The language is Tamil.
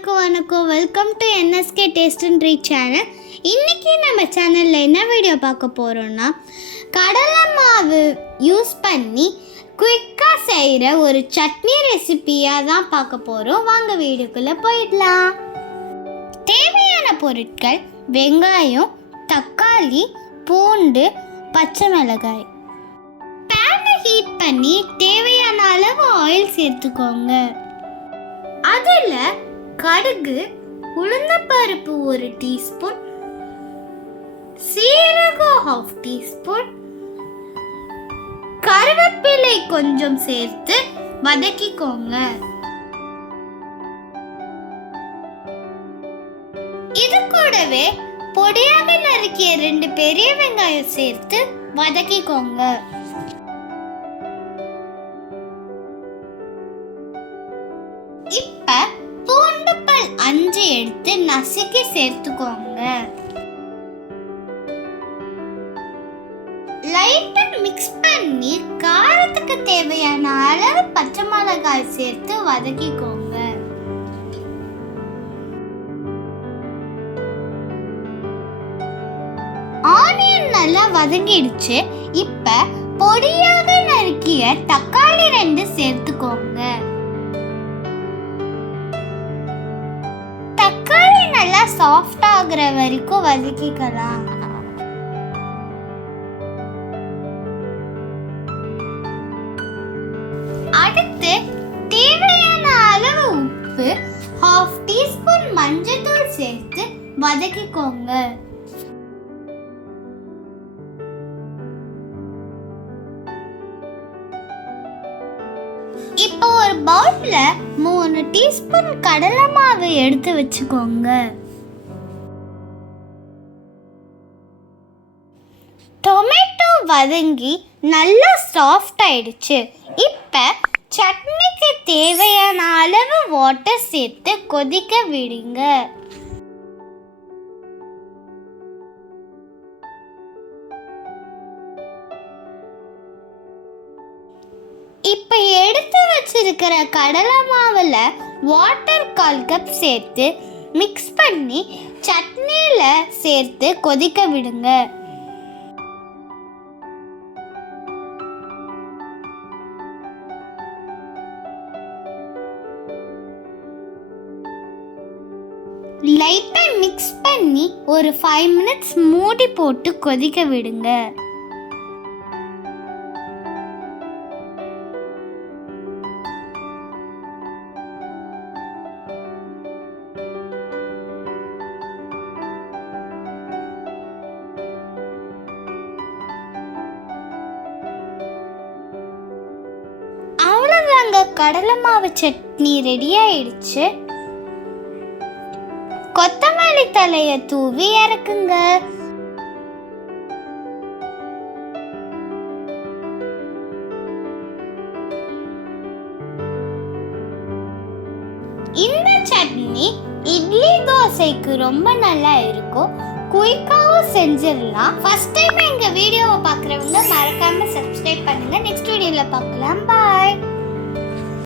எல்லாருக்கும் வணக்கம். Welcome to NSK taste and treat channel இன்றைக்கி நம்ம சேனலில் என்ன வீடியோ பார்க்க போகிறோம்னா கடலை மாவு யூஸ் பண்ணி குயிக்காக செய்கிற ஒரு சட்னி ரெசிபியாக தான் பார்க்க போகிறோம் வாங்க வீடுக்குள்ளே போயிடலாம். தேவையான பொருட்கள் வெங்காயம் தக்காளி பூண்டு பச்சை மிளகாய். பேனை ஹீட் பண்ணி தேவையான அளவு ஆயில் சேர்த்துக்கோங்க. அதில் கடுகு உளுந்தப்பருப்பு ஒரு டீஸ்பூன் சீரகம் ஹாஃப் டீஸ்பூன் கருவேப்பிலை கொஞ்சம் சேர்த்து வதக்கிக்கோங்க. இது கூடவே பொடியாக நறுக்கிய ரெண்டு பெரிய வெங்காயம் சேர்த்து வதக்கிக்கோங்க. கொஞ்சம் எடுத்து நசுக்கி சேர்த்துக்கோங்க. லைட்டாக மிக்ஸ் பண்ணி காரத்துக்கு தேவையான அளவு பச்சை மிளகாய் சேர்த்து வதக்கிக்கோங்க. ஆனியன் நல்லா வதங்கிடுச்சு. இப்போ பொடியாக நறுக்கிய தக்காளி ரெண்டு சேர்த்துக்கோங்க. சாஃப்ட் ஆகுற வரைக்கும் வதக்கிக்கலாம். அடுத்து தேவையான அளவு உப்பு ஹாஃப் டீஸ்பூன் மஞ்சள்தூள் சேர்த்து வதக்கிக்கோங்க. இப்போ ஒரு பவுல்ல மூணு டீஸ்பூன் கடலை மாவு எடுத்து வச்சுக்கோங்க. வதங்கி நல்லா சாஃப்ட் ஆயிடுச்சு. இப்போ சட்னிக்கு தேவையான அளவு வாட்டர் சேர்த்து கொதிக்க விடுங்க. இப்போ எடுத்து வச்சிருக்கிற கடலை மாவில் வாட்டர் கால் கப் சேர்த்து மிக்ஸ் பண்ணி சட்னியில் சேர்த்து கொதிக்க விடுங்க. லைட்டாக மிக்ஸ் பண்ணி ஒரு ஃபைவ் மினிட்ஸ் மூடி போட்டு கொதிக்க விடுங்க. அவ்வளோதாங்க கடலை மாவு சட்னி ரெடி ஆயிடுச்சு. கொத்தமல்லி தலைய தூவி இறக்குங்க. இந்த சட்னி இட்லி தோசைக்கு ரொம்ப நல்லா இருக்கும். குயிக்காகவும் செஞ்சிடலாம். ஃபர்ஸ்ட் டைம் எங்கள் வீடியோவை பார்க்குறவங்க மறக்காமல் சப்ஸ்கிரைப் பண்ணுங்க. நெக்ஸ்ட் வீடியோவில் பார்க்கலாம். பாய்